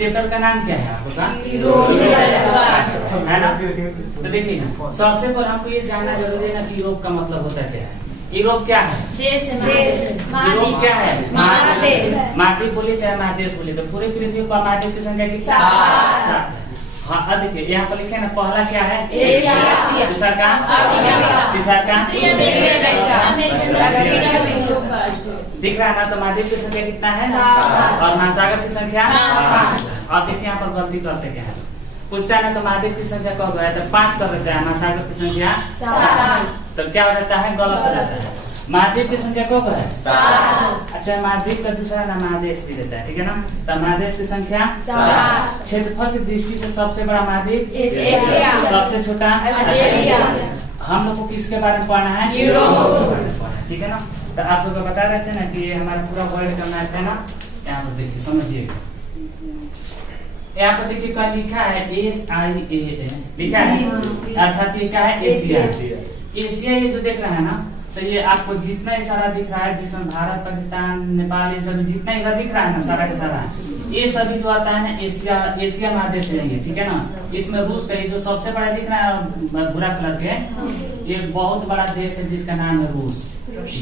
Chapter का नाम क्या है आपका? है ना। तो देखिए ना, सबसे पहले हमको ये जानना जरूरी है ना कि यूरोप का मतलब होता क्या है। यूरोप क्या है? देश यूरोप क्या है? महादेश। महाद्वीप बोलिए चाहे महादेश बोलिए, तो पूरे पृथ्वी पर महाद्वीप की संख्या कितनी? 7 है। हाँ, देखिए यहाँ पर लिखे ना, पहला क्या है? एशिया। दूसरा का? अफ्रीका। तीसरा का? दिख रहा है ना। तो महाद्वीप की संख्या कितना है? 7। और महासागर की संख्या 5। अब देखिए यहाँ पर गलती करते क्या है, पूछता है ना तो महाद्वीप की संख्या कब है तो 5 कर देता है, महासागर की संख्या 7। तो क्या हो जाता है? गलत हो जाता है। महाद्वीप की संख्या कब है? 7। अच्छा, महाद्वीप का दूसरा नाम महादेश भी देता है, ठीक है ना। तो महादेश की संख्या 7। क्षेत्रफल की दृष्टि से सबसे बड़ा महाद्वीप एशिया। सबसे छोटा ऑस्ट्रेलिया। हम लोग को किसके बारे में पढ़ना है? यूरोप। ठीक है ना। तो आप लोग को बता रहे थे ना कि ये हमारा पूरा वर्ल्ड का मैप है ना। यहाँ पर देखिए, समझिएगा। यहाँ पर देखिए क्या लिखा है? SIA लिखा है, अर्थात ये क्या है? एशिया। एशिया ये जो देख रहा है ना, तो ये आपको जितना ही सारा दिख रहा है, जिसमें भारत, पाकिस्तान, नेपाल, ये सभी जितना इधर दिख रहा है ना, सारा का सारा ये सभी जो आता है ना एशिया महादेश रहेंगे, ठीक है ना। इसमें रूस का ये जो सबसे बड़ा दिख रहा है भूरा कलर के, ये बहुत बड़ा देश है जिसका नाम है रूस।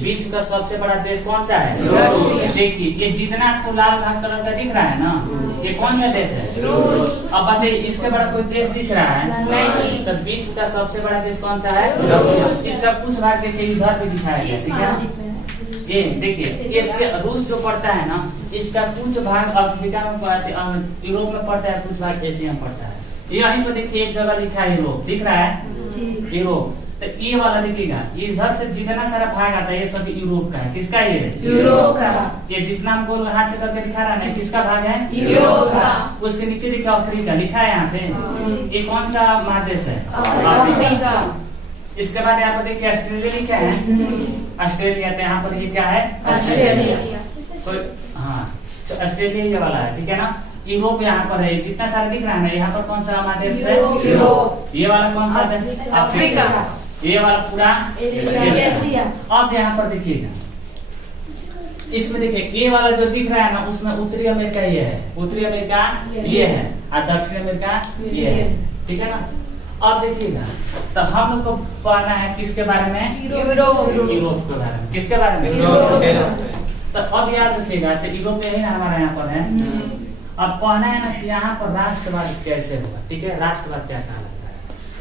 विश्व का सबसे बड़ा देश कौन सा है? देखिए ये जितना आपको लाल भाग कलर का दिख रहा है ना, ये कौन सा देश है? रूस। अब बताइए इसके बड़ा कोई देश दिख रहा है? नहीं। तो विश्व का सबसे बड़ा देश कौन सा है? इसका कुछ भाग देखिए इधर भी दिखाया गया, ठीक है ना। ये देखिए एशिया रूस जो पड़ता है ना, इसका कुछ भाग अफ्रीका में पड़ता है, यूरोप में पड़ता है, कुछ भाग एशिया में पड़ता है। यहीं पर देखिए एक जगह लिखा है यूरोप, दिख रहा है यूरोप। तो ये वाला देखिएगा, इधर से जितना सारा भाग आता है ये सब यूरोप का है। किसका? ये यूरोप का। ये जितना हमको हाथ से करके दिखा रहा है ना, किसका भाग है? यूरोप का। उसके नीचे लिखा अफ्रीका लिखा है यहाँ पे। ये कौन सा महादेश है? अफ्रीका। इसके बाद यहाँ पर देखिए ऑस्ट्रेलिया लिखा है, ऑस्ट्रेलिया। तो यहाँ पर ये क्या है? ऑस्ट्रेलिया। हाँ, ऑस्ट्रेलिया ये वाला है, ठीक है ना। यूरोप यहाँ पर है, जितना सारा दिख रहा है ना, यहाँ पर कौन सा महादेश है? यूरोप। ये वाला कौन सा है? अफ्रीका। ये वाला पूरा एशिया। अब यहाँ पर देखिएगा, इसमें देखिए ये वाला जो दिख रहा है ना, उसमें उत्तरी अमेरिका ये है, उत्तरी अमेरिका ये है, और दक्षिण अमेरिका ये है, ठीक है ना। अब देखिएगा, तो हम लोग को पढ़ना है किसके बारे में? यूरोप के बारे में। किसके बारे में? तो अब याद रखिएगा, तो यूरोप यही ना हमारा यहाँ पर है। अब पढ़ना है ना कि यहाँ पर राष्ट्रवाद कैसे होगा, ठीक है। राष्ट्रवाद क्या कहलाता है,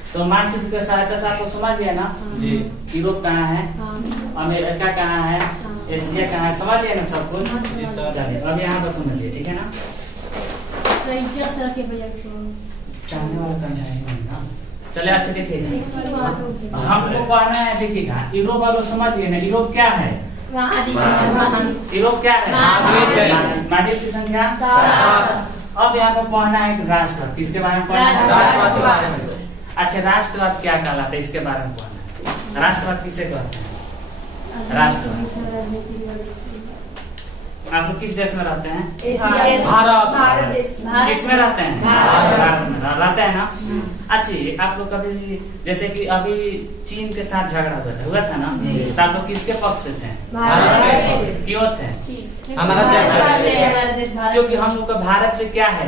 तो मानचित्र की सहायता से आपको समझ लिया ना जी। यूरोप कहाँ है, अमेरिका कहाँ है, एशिया कहाँ है, समझ लिया ना सब कुछ। चलिए अब यहाँ पर समझिए, ठीक है ना। चाहने वाला कहीं है नहीं ना। चलिए अच्छे देखिएगा, हमको पढ़ना है, देखिएगा यूरोप वालों समझिए ना, यूरोप क्या है? यूरोप क्या है? महाद्वीप की संख्या 7। अब यहाँ पर पढ़ना है राष्ट्रवाद, किसके बारे में पढ़ना है? राष्ट्रवाद के बारे में। अच्छा, राष्ट्रवाद क्या कहलाता है, इसके बारे में पढ़ना है। राष्ट्रवाद किसे कहते हैं? राष्ट्रवाद आप लोग किस देश में रहते हैं? भारत। किस में रहते हैं? भारत में रहते हैं ना। अच्छा, आप लोग कभी जैसे कि अभी चीन के साथ झगड़ा हुआ था ना, तो आप लोग किसके पक्ष से थे? क्यों थे? हमारा देश। क्योंकि हम लोग का भारत से क्या है?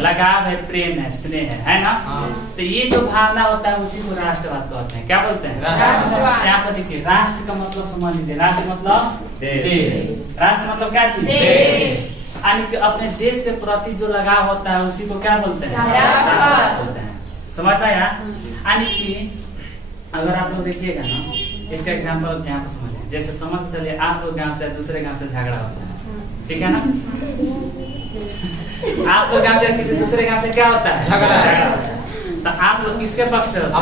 लगाव है, प्रेम है, स्नेह है ना। तो ये जो भावना होता है उसी को राष्ट्रवाद कहते हैं। क्या बोलते हैं? राष्ट्रवाद। यहाँ पर देखिए, राष्ट्र का मतलब समझ लीजिए, राष्ट्र मतलब देश, राष्ट्र मतलब क्या चीज? देश। यानी अपने देश के प्रति जो लगाव होता है उसी को क्या बोलते हैं? राष्ट्रवाद बोलते हैं। समझ पाया? यानी कि अगर आप लोग देखिएगा ना, इसका एग्जांपल यहाँ पर समझिए, जैसे समझ चलिए आप लोग गांव से दूसरे गांव से झगड़ा होता है, ठीक है ना। आप लोग गांव से किसी दूसरे गांव से क्या होता है? झगड़ा होता है। तो आप लोग किसके पक्ष से होते हैं?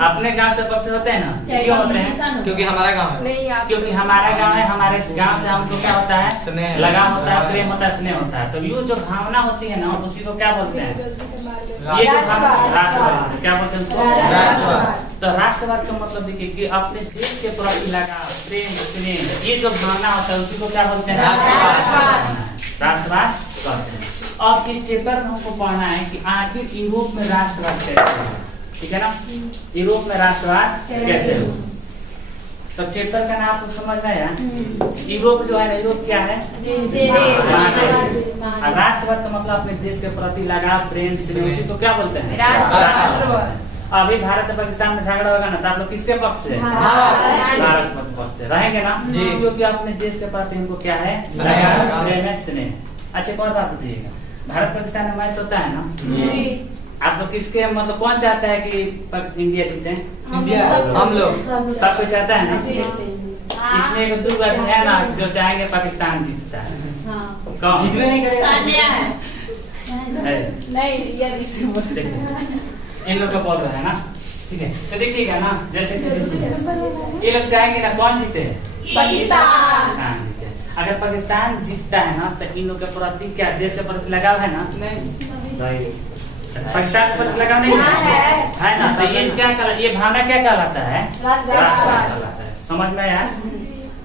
अपने गांव से पक्ष होते हैं ना। क्यों होते हैं? क्योंकि हमारा गांव है। क्योंकि हमारा गांव है, हमारे गांव से हमको क्या होता है? लगाव होता है, प्रेम होता है, स्नेह होता है। तो ये जो भावना होती है ना, उसी को क्या बोलते हैं? ये जो राष्ट्रवाद, क्या बोलते हैं उसको? राष्ट्रवाद। तो राष्ट्रवाद का मतलब देखिए कि अपने देश के प्रति लगाव, प्रेम, स्नेह, ये जो भावना होता है उसी को क्या बोलते हैं? राष्ट्रवाद कहते हैं। अब इस चैप्टर में हमको पढ़ना है कि आखिर यूरोप में राष्ट्रवाद कैसे हो, ठीक है ना। यूरोप में राष्ट्रवाद कैसे हो। तो चैप्टर का नाम आपको समझ में आया। यूरोप जो है ना, यूरोप क्या है? राष्ट्रवाद का मतलब अपने देश के प्रति लगाव, प्रेम, स्नेह, उसी को क्या बोलते हैं? राष्ट्रवाद। अभी भारत और पाकिस्तान में झगड़ा होगा ना, तो आप लोग किसके पक्ष से? भारत के पक्ष से रहेंगे ना, क्योंकि अपने देश के प्रति इनको क्या है? लगाव, प्रेम, स्नेह। अच्छा, एक और बात बताइएगा, भारत पाकिस्तान में मैच होता है ना, आप लोग किसके मतलब कौन चाहता है कि इंडिया जीते? इंडिया। हम लोग सब कोई चाहता है ना। इसमें एक दो बात है ना, जो चाहेंगे पाकिस्तान जीतता है। कौन? जितने नहीं करेगा इन लोग का बॉल है ना, ठीक है। तो देखिएगा ना, जैसे कि ये लोग चाहेंगे ना कौन जीते? पाकिस्तान। हाँ, जीते। अगर पाकिस्तान जीतता है ना, तो इन लोग के प्रति क्या देश के प्रति लगाव है ना? नहीं। पाकिस्तान के प्रति लगाव नहीं है ना, तो ये क्या ये भावना क्या कहलाता है? राष्ट्रवाद कहलाता है। समझ में आया?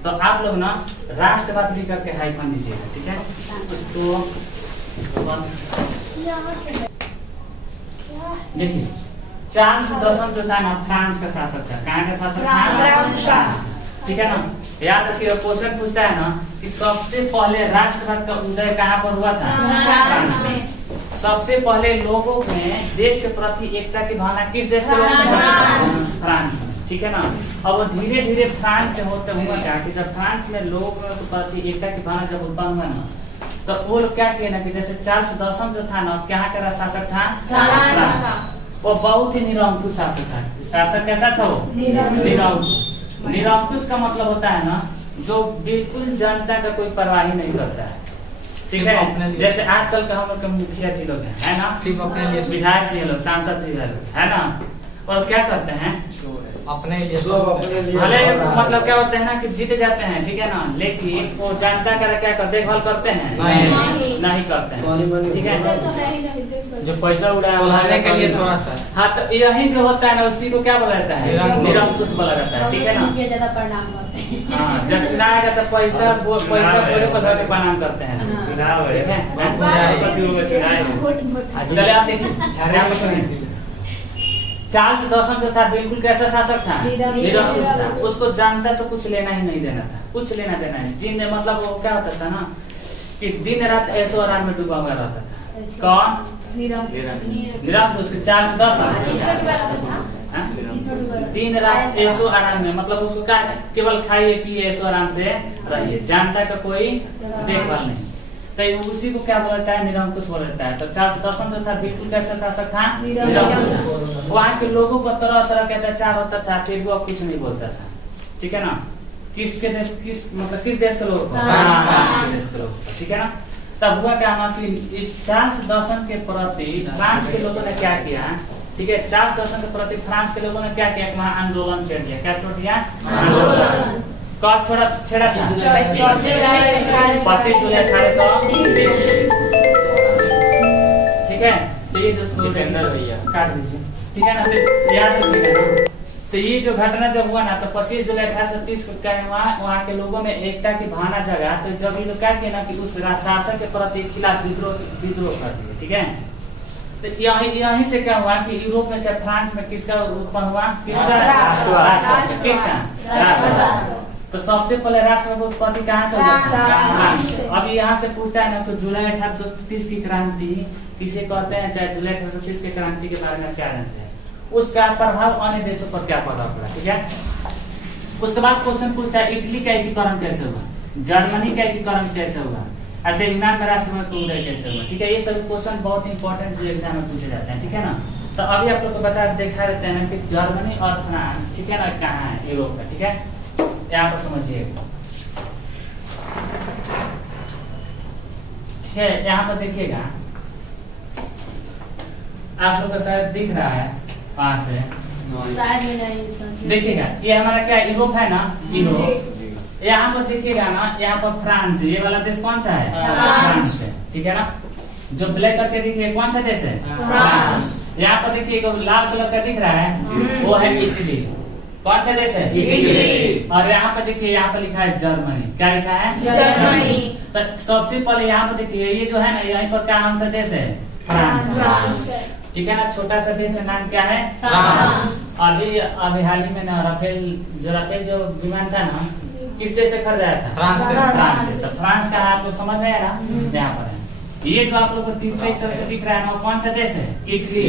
तो आप लोग ना राष्ट्रवाद लिख करके हाइफन दीजिएगा, ठीक है। उसको देखिए, चार्ल्स दसम जो था ना, फ्रांस का शासक था। कहाँ का शासक था? फ्रांस। ठीक है ना। याद रखिए, क्वेश्चन पूछता है ना कि सबसे पहले राष्ट्रवाद का उदय कहाँ पर हुआ था? फ्रांस में। सबसे पहले लोगों में देश के प्रति एकता की भावना किस देश के लोगों में? फ्रांस में। ठीक है ना। अब वो धीरे धीरे फ्रांस से होते हुआ क्या कि जब फ्रांस में लोगों के प्रति एकता की भावना जब उत्पन्न हुआ ना, तो वो लोग क्या किए ना कि जैसे चार्ल्स दसम जो था ना, क्या का शासक था? फ्रांस। वो बहुत ही निरंकुश शासक था। शासक कैसा था वो? निरंकुश। निरंकुश का मतलब होता है ना, जो बिल्कुल जनता का कोई परवाह ही नहीं करता है। ठीक है। जैसे आजकल का हम लोग मुखिया जी लोग है ना, विधायक जी लोग, सांसद जी लोग है ना, और क्या करते हैं? अपने लिए भले मतलब क्या होते हैं ना कि जीत जाते हैं, ठीक है ना, लेकिन वो जनता का क्या कर देखभाल करते हैं? नहीं करते हैं। ठीक है। जो पैसा उड़ाने के लिए थोड़ा सा, हाँ, तो यही जो होता है ना, उसी को क्या बोला जाता है? निरंकुश बोला जाता है। ठीक है ना। हाँ, जब चुनाव आएगा तो पैसा बोले पर प्रणाम करते हैं। चुनाव है, चले आप देखिए, चार्ल्स दसम जो था बिल्कुल कैसा शासक था? निरंकुश था। उसको जनता से कुछ लेना ही नहीं देना था, कुछ लेना देना नहीं। जिन मतलब वो क्या होता था ना कि दिन रात ऐशो आराम में डूबा हुआ रहता था। कौन? निरंकुश। चार्ल्स दसम दिन रात ऐशो आराम में, मतलब उसको क्या केवल खाइए पिए ऐशो आराम से रहिए, जनता का कोई देखभाल नहीं। तो उसी को क्या बोलता है? निरंकुश बोला जाता है। तो चार्ल्स दसम जो था बिल्कुल कैसा शासक था? निरंकुश। वहाँ के लोगों को तरह तरह के अत्याचार होता था, फिर वो कुछ नहीं बोलता था। ठीक है ना। किस देश के लोगों को? देश के लोग। ठीक है ना। तब हुआ क्या ना कि इस चार्ल्स दसम के प्रति फ्रांस के लोगों ने क्या किया? ठीक है, चार्ल्स दसम के प्रति फ्रांस के लोगों ने क्या किया? वहाँ आंदोलन छेड़ दिया। क्या छोड़ दिया? आंदोलन। कब छेड़ा था? 25 जुलाई 1830। ठीक है। तो ये जो काट दीजिए, ठीक है ना। फिर याद रखिएगा ना, तो ये जो घटना जब हुआ ना, तो 25 जुलाई 1830 को क्या हुआ? वहाँ के लोगों में एकता की भावना जगा। तो जब ये लोग क्या किया ना कि उस शासक के प्रति खिलाफ विद्रोह कर दिए। ठीक है। तो यहीं से क्या हुआ कि यूरोप में चाहे फ्रांस में किसका उत्पन्न हुआ? किसका? तो सबसे पहले राष्ट्रवाद की उत्पत्ति कहाँ से हुआ? अब यहाँ से पूछता है ना, तो जुलाई 1830 की क्रांति किसे कहते हैं? चाहे जुलाई 1830 की क्रांति के बारे में क्या जानते हैं? उसका प्रभाव अन्य देशों पर क्या पड़ा? ठीक है। उसके बाद क्वेश्चन पूछा है इटली का एकीकरण कैसे हुआ, जर्मनी का एकीकरण कैसे हुआ, ऐसे यूनान में राष्ट्रवाद का उदय कैसे हुआ। ठीक है। ये सब क्वेश्चन बहुत इंपॉर्टेंट जो एग्जाम में पूछे जाते हैं। ठीक है ना। तो अभी आप लोग को देखा देते हैं कि जर्मनी और फ्रांस, ठीक है ना, कहाँ है यूरोप में। ठीक है, यहाँ पर समझिएगा। ठीक है, यहाँ पर देखिएगा, आप लोग को शायद दिख रहा है वहां से, देखिएगा ये हमारा क्या यूरोप है ना, यूरोप। यहाँ पर देखिएगा ना, यहाँ पर फ्रांस, ये वाला देश कौन सा है? फ्रांस है। ठीक है ना। जो ब्लैक करके देखिए कौन सा देश है? फ्रांस। यहाँ पर देखिए लाल कलर का दिख रहा है, वो है इटली। कौन सा देश है? इटली। और यहाँ पर देखिए, यहाँ पर लिखा है जर्मनी। क्या लिखा है? जर्मनी। तो सबसे पहले यहाँ पर देखिए, ये जो है ना, यहीं पर कौन सा देश है? फ्रांस। ठीक है ना। छोटा सा देश है, नाम क्या है? फ्रांस। अभी हाल ही में ना राफेल जो विमान था ना, किस देश से खरीदाया था? फ्रांस से। फ्रांस से। तो फ्रांस का आप लोग समझ में आया ना, यहाँ पर है। ये जो आप लोग को 3 से इस तरह से दिख रहा है ना, कौन सा देश है? इटली।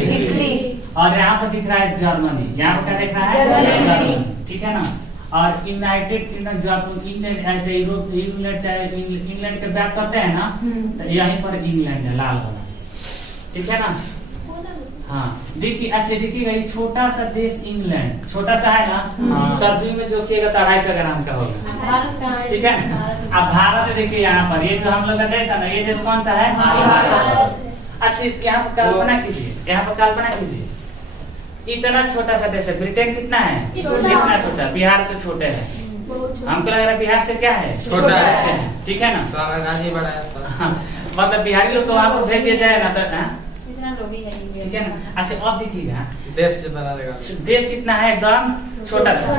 और यहाँ पर दिख रहा है जर्मनी। यहाँ पर क्या दिख रहा है? जर्मनी। ठीक है ना। और यूनाइटेड किंगडम जो आप लोग इंग्लैंड चाहे यूरोप चाहे इंग्लैंड के बात करते हैं ना, तो यहीं पर इंग्लैंड है, लाल वाला। ठीक है ना। हाँ देखिए, अच्छा देखिएगा, ये छोटा सा देश इंग्लैंड छोटा सा है ना, तर्जुमे में जो किएगा तो 250 ग्राम का होगा। ठीक है। अब भारत देखिए, यहाँ पर ये जो हम लोग का देश है ना, ये देश कौन सा है? अच्छा यहाँ पर कल्पना कीजिए, यहाँ पर कल्पना कीजिए, इतना छोटा सा देश है। ब्रिटेन कितना है? कितना छोटा, बिहार से छोटे है। हमको लग रहा है बिहार से क्या है? छोटा है। ठीक है ना। तो हमारा राज्य बड़ा है सर। मतलब बिहारी लोग को वहाँ पर भेज दिया जाए ना, तो लोग ही है। ठीक है ना। अच्छा अब देखिएगा, देश जो बना देगा। देश कितना है? एकदम छोटा सा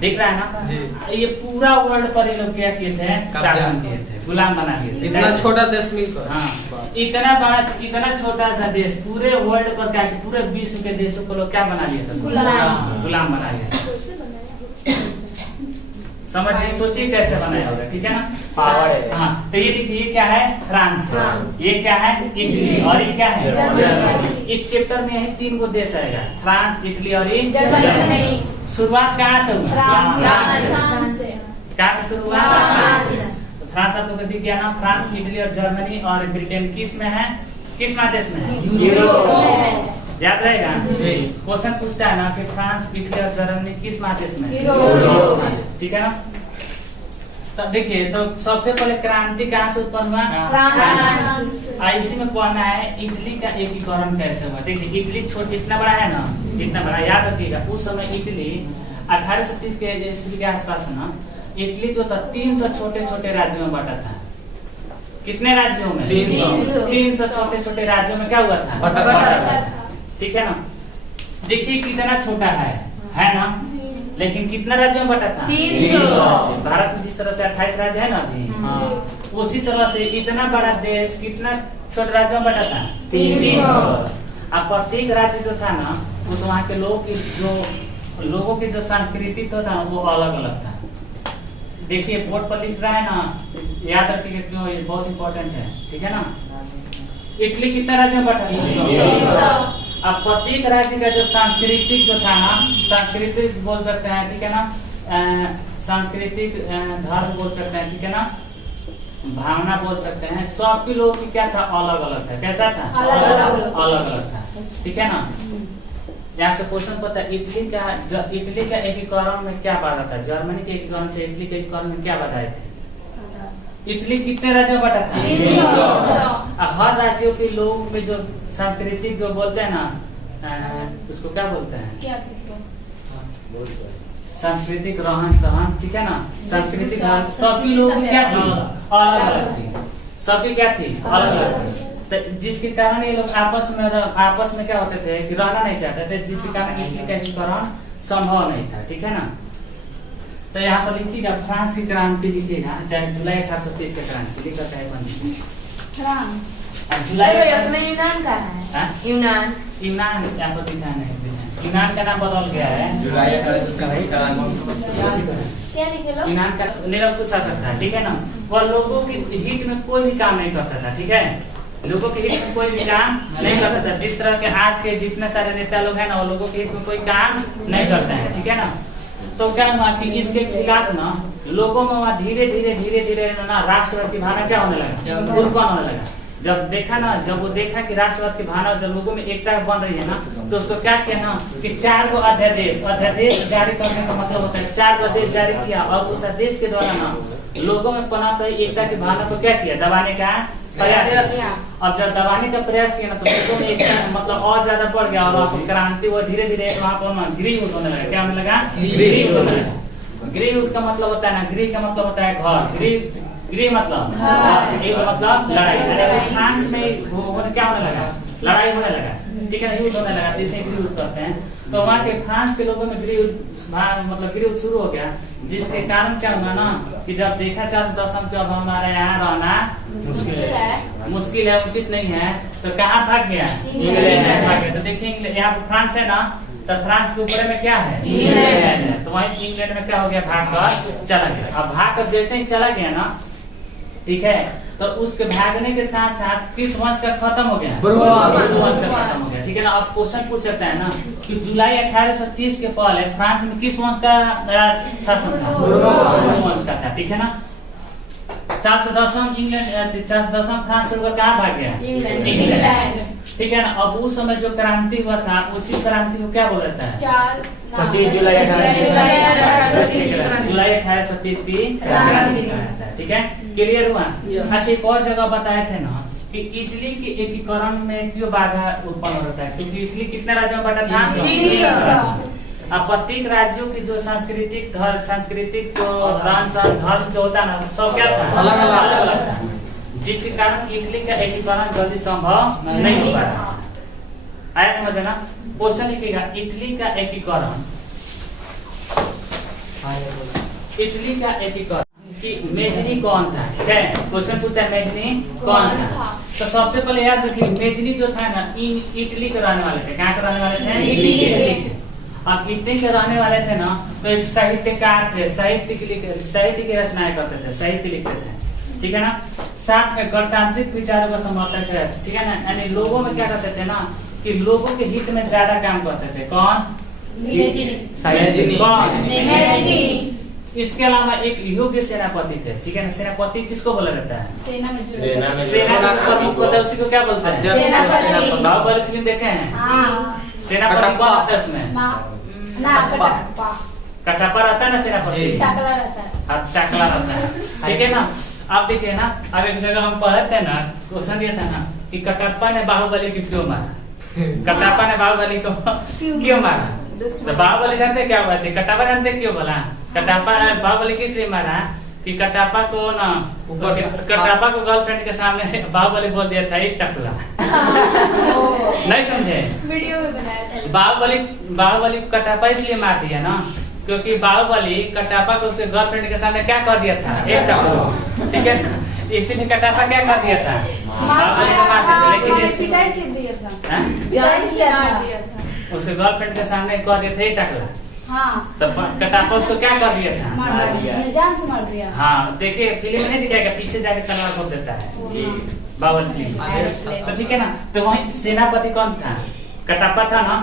दिख रहा है ना। जी। ये पूरा वर्ल्ड पर ये लोग क्या किए थे? शासन किए थे, गुलाम बना दिए थे। इतना छोटा देश मिलकर। हाँ, इतना बड़ा, इतना छोटा सा देश पूरे वर्ल्ड पर क्या, पूरे विश्व के देशों को लोग क्या बना लिया था? गुलाम बना लिया था। समझिए, सोचिए कैसे बनाया होगा। ठीक है ना। हाँ, तो ये देखिए, ये क्या है? फ्रांस है। ये क्या है? इटली। और ये क्या है? जर्मनी। इस चैप्टर में यही 3 गो देश आएगा, फ्रांस, इटली और जर्मनी। शुरुआत कहाँ से हुआ? फ्रांस से। कहाँ से शुरुआत? तो फ्रांस आप लोग को दिख गया ना। फ्रांस, इटली और जर्मनी और ब्रिटेन किस में है? किस महादेश में है? यूरोप। याद रहेगा। क्वेश्चन पूछता है ना कि फ्रांस, इटली और जर्मनी किस महादेश में? ठीक है ना। तो देखिए, तो सबसे पहले क्रांति कहाँ से उत्पन्न हुआ? फ्रांस। इसी में पढ़ना है इटली का एकीकरण कैसे हुआ। देखिए, इटली इतना बड़ा है ना, इतना बड़ा, याद रखिएगा। उस समय इटली 1830 के ईस्वी के आसपास ना, इटली जो था 300 छोटे छोटे राज्यों में बटा था। कितने राज्यों में? 300 छोटे छोटे राज्यों में क्या हुआ था? बटा था। ठीक है ना। देखिए कितना छोटा है ना। लेकिन कितना राज्यों में बटा था? 300। भारत में जिस तरह से 28 राज्य है ना अभी, उसी तरह से इतना बड़ा देश कितना छोटे राज्यों में बटा था? 300। अब प्रत्येक राज्य जो था ना, उस वहाँ के लोगों की जो संस्कृति तो था वो अलग अलग था। देखिए बोर्ड पर लिख रहा है ना, याद रखिए क्यों, ये बहुत इंपॉर्टेंट है। ठीक है ना। इटली कितना राज्य में बटा? 300। अब प्रत्येक राज्य का जो सांस्कृतिक जो था ना, सांस्कृतिक बोल सकते हैं, ठीक है ना, सांस्कृतिक धर्म बोल सकते हैं, ठीक है ना, भावना बोल सकते हैं, सबके लोगों की क्या था? अलग अलग था। कैसा था? अलग अलग था। ठीक है ना। यहाँ से क्वेश्चन पता है, इटली का एकीकरण में क्या बाधा था? जर्मनी के एकीकरण से इटली के एकीकरण में क्या बाधाएं थे? इटली कितने राज्यों में बटा था? 300। हर राज्यों के लोगों के जो सांस्कृतिक जो बोलते हैं ना, उसको क्या बोलते हैं? क्या सांस्कृतिक रहन सहन। ठीक है ना। सांस्कृतिक सभी लोगों की क्या थी? अलग अलग थी। सबकी क्या थी? अलग अलग थी। तो जिसके कारण ये लोग आपस में क्या होते थे कि रहना नहीं चाहते थे, जिसके कारण इटली का एकीकरण संभव नहीं था। ठीक है ना। तो यहाँ पर लिखिएगा फ्रांस की क्रांति लिखिएगा, चाहे जुलाई 1830 का क्रांति लिखा चाहे यूनान यहाँ पर लिखा है। यूनान का नाम बदल गया है। जुलाई 1830 का यूनान का निरंकुश शासक था। ठीक है ना। वह लोगों के हित में कोई भी काम नहीं करता था। ठीक है। लोगों के हित में कोई भी काम नहीं करता था। जिस तरह के आज के जितने सारे नेता लोग हैं ना, वो लोगों के हित में कोई काम नहीं करते हैं। ठीक है ना। तो क्या हुआ कि इसके खिलाफ ना लोगों में वहाँ धीरे धीरे ना राष्ट्रवाद की भावना क्या होने लगा? उत्पन्न होने लगा। जब वो देखा कि राष्ट्रवाद की भावना जब लोगों में एकता बन रही है ना, तो उसको क्या किया ना कि 4 गो अध्यादेश जारी करने का मतलब होता है 4 गो अध्यादेश जारी किया, और उस अध्यादेश के द्वारा ना लोगों में पनप रही एकता की भावना को क्या किया? दबाने का प्रयास। अब जब दबाने का प्रयास किया ना, तो लोगों में एकता मतलब और ज्यादा बढ़ गया, और वहाँ क्रांति वो धीरे धीरे वहाँ पर गृहयुद्ध होने लगा। क्या होने लगा? गृहयुद्ध का मतलब होता है ना, गृह का मतलब होता है घर, गृह मतलब युद्ध मतलब लड़ाई। फ्रांस में क्या होने लगा? लड़ाई होने लगा। ठीक है ना। युद्ध होने लगा, जिसे गृहयुद्ध कहते हैं। तो वहाँ के फ्रांस के लोगों में गृहयुद्ध शुरू हो गया, जिसके कारण क्या हुआ ना कि जब देखा 4 दशम के अब हमारे यहाँ रहना मुश्किल है, उचित नहीं है, तो कहाँ भाग गया? इंग्लैंड भाग गया। तो देखिए यहाँ फ्रांस है ना, तो फ्रांस के ऊपर में क्या है? इंग्लैंड है। तो वहीं इंग्लैंड में क्या हो गया? भाग कर चला गया। अब भाग कर जैसे ही चला गया ना, ठीक है, तो उसके भागने के साथ साथ किस वंश का खत्म हो गया? बुर्बा वंश का खत्म हो गया। ठीक है ना। अब क्वेश्चन पूछ सकता है ना कि जुलाई 1830 के पहले फ्रांस में किस वंश का शासन था? बुर्बा वंश का था। ठीक है ना। चार्ल्स दसम इंग्लैंड, चार्ल्स दसम फ्रांस से होकर कहाँ भाग गया? इंग्लैंड। ठीक है ना। अब उस समय जो क्रांति हुआ था, उसी क्रांति को क्या बोला जाता है? 25 जुलाई 1830 की क्रांति कहा जाता है। ठीक है, क्लियर हुआ? अच्छा, एक और जगह बताए थे ना कि इटली के एकीकरण में क्यों बाधा उत्पन्न होता है? क्योंकि इटली कितने राज्यों में बटा था? अब प्रत्येक राज्यों की जो सांस्कृतिक जो धर्म जो होता है ना, सब क्या था? अलग अलग था, जिसके कारण इटली का एकीकरण जल्दी संभव नहीं हो पाया। आया समझ में ना? क्वेश्चन लिखिएगा, इटली का एकीकरण कि मेजनी कौन था? ठीक है, क्वेश्चन पूछता है मेजनी कौन था? तो सबसे पहले याद रखिए, मेजनी जो था ना, इटली के रहने वाले थे। कहाँ के रहने वाले थे? इटली के। अब इटली के रहने वाले थे ना, तो एक साहित्यकार थे, साहित्य की रचनाएं करते थे, साहित्य लिखते थे। ठीक है ना। साथ में गणतांत्रिक विचारों का समर्थन करते थे। ठीक है ना। यानी लोगों में क्या करते थे ना कि लोगों के हित में ज्यादा काम करते थे। कौन? इसके अलावा एक योग्य सेनापति थे। ठीक है ना। सेनापति किसको बोला जाता है? सेनापति को उसी को क्या बोलते हैं? बाहुबली फिल्म देखे हैं? सेनापति कौन होता है उसमें? कटप्पा रहता है ना सेनापति, टकला रहता है। ठीक है ना। आप देखिए ना, अब एक जगह हम पढ़े थे ना, क्वेश्चन दिया था ना कि कटप्पा ने बाहुबली को क्यों मारा? कटप्पा ने बाहुबली को क्यों मारा? तो बाहुबली जानते क्या हुआ थी? कटप्पा जानते क्यों बोला? कटप्पा बाहुबली किस लिए मारा कि कटप्पा को ना, कटप्पा को गर्लफ्रेंड के सामने बाहुबली बोल दिया था ये टकला। नहीं समझे? वीडियो में बनाया था। बाहुबली कटप्पा इसलिए मार दिया ना क्योंकि बाहुबली कटप्पा को उसके गर्लफ्रेंड के सामने क्या कह दिया था? एक टकला। ठीक है, इसीलिए कटप्पा क्या कर दिया था? बाहुबली को मार दिया। लेकिन उसके गर्लफ्रेंड के सामने कह दिया था ये टकला। तो कटप्पा उसको क्या कर दिया था? जान से मार दिया। हाँ, देखिए फिल्म में नहीं दिखाएगा, पीछे जाके तलवार ठोक देता है बाहुबली फिल्म। तो ठीक है ना। तो वहीं सेनापति कौन था? कटप्पा था ना।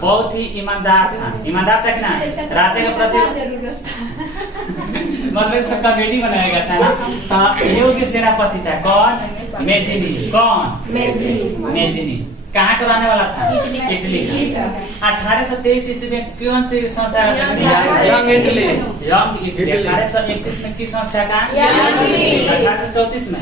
बहुत ही ईमानदार था। ईमानदार था कि ना? राजा के प्रति मतलब सब कॉमेडी बनाया गया था ना। तो योग्य सेनापति था। कौन? मेजनी। कौन? मेजनी। कहाँ का रहने वाला था? इटली का। 1823 ईस्वी में कौन सी संस्था? Young Italy. 1831 में किस संस्था का? 1834 में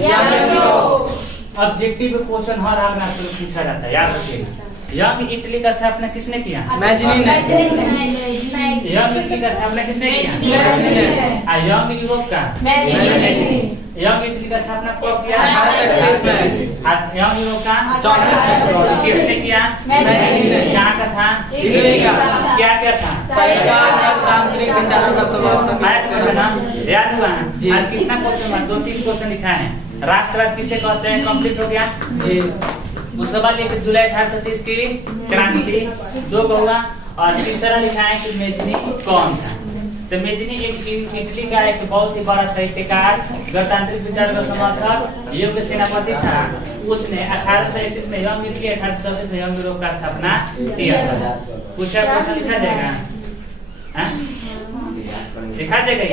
ऑब्जेक्टिव क्वेश्चन हर आग में पूछा जाता है, याद रखिएगा। यंग इटली का स्थापना किसने किया? मेजनी ने। यंग इटली का स्थापना किसने किया? यंग यूरोप का? यंग इटली का स्थापना कब किया? 1831 में। यंग यूरोप का? 34 में। किसने किया? कहाँ का था? इटली का। क्या क्या था? गणतांत्रिक विचारों का समर्थन। याद हुआ? आज कितना क्वेश्चन? 2-3 क्वेश्चन लिखा है। राष्ट्रवाद किसे कहते हैं? कंप्लीट हो गया जी। उसके बाद लिखे जुलाई 1830 की क्रांति, 2 को हुआ। और तीसरा लिखा है कि मेजनी कौन था? तो मेजनी एक इटली का एक बहुत ही बड़ा साहित्यकार, गणतांत्रिक विचार का समर्थक, योग्य सेनापति था। उसने 1831 में यंग इटली, 1834 में यंग यूरोप का स्थापना किया था। पूछा क्वेश्चन लिखा जाएगा? लिखा जाएगा ये?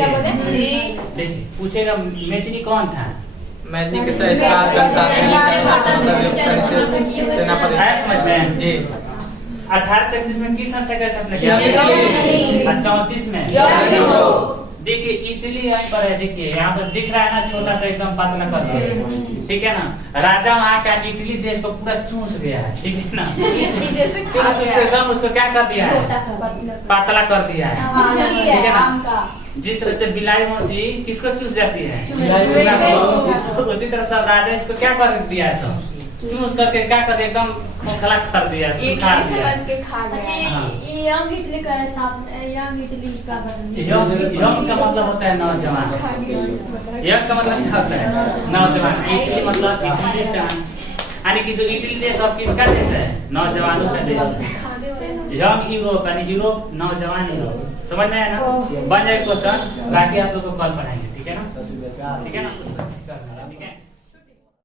देखिए पूछेगा मेजनी कौन था? मैजिक के साहित्यकार, सेनापति समझ में जी। 1837 में किस संस्था का स्थापना किया? 34 में देखिए इटली यहाँ पर है। देखिए यहाँ पर दिख रहा है ना, छोटा सा एकदम पतला कर दिया। ठीक है ना। राजा वहाँ का इटली देश को पूरा चूस गया है। ठीक है ना। चूस एकदम उसको क्या कर दिया है? पतला कर दिया है। ठीक है ना। जिस तरह से बिलाई मौसी किसको चूस जाती है? उसी तरह सब राजा इसको क्या कर दिया है? सब चूस करके क्या कर दिया? एकदम खोखला कर दिया, सुखा दिया। यंग इटली का स्थापना, यंग इटली का यंग का मतलब होता है नौजवान। यंग का मतलब क्या होता है? नौजवान। इटली मतलब इटली का, यानी कि जो इटली देश अब किसका देश है? नौजवानों का देश है। यंग यूरोप यानी यूरोप नौजवान यूरोप, समझ में आया ना? बन जाए क्वेश्चन, बाकी आप लोग को कल पढ़ाएंगे, ठीक है ना? ठीक है ना?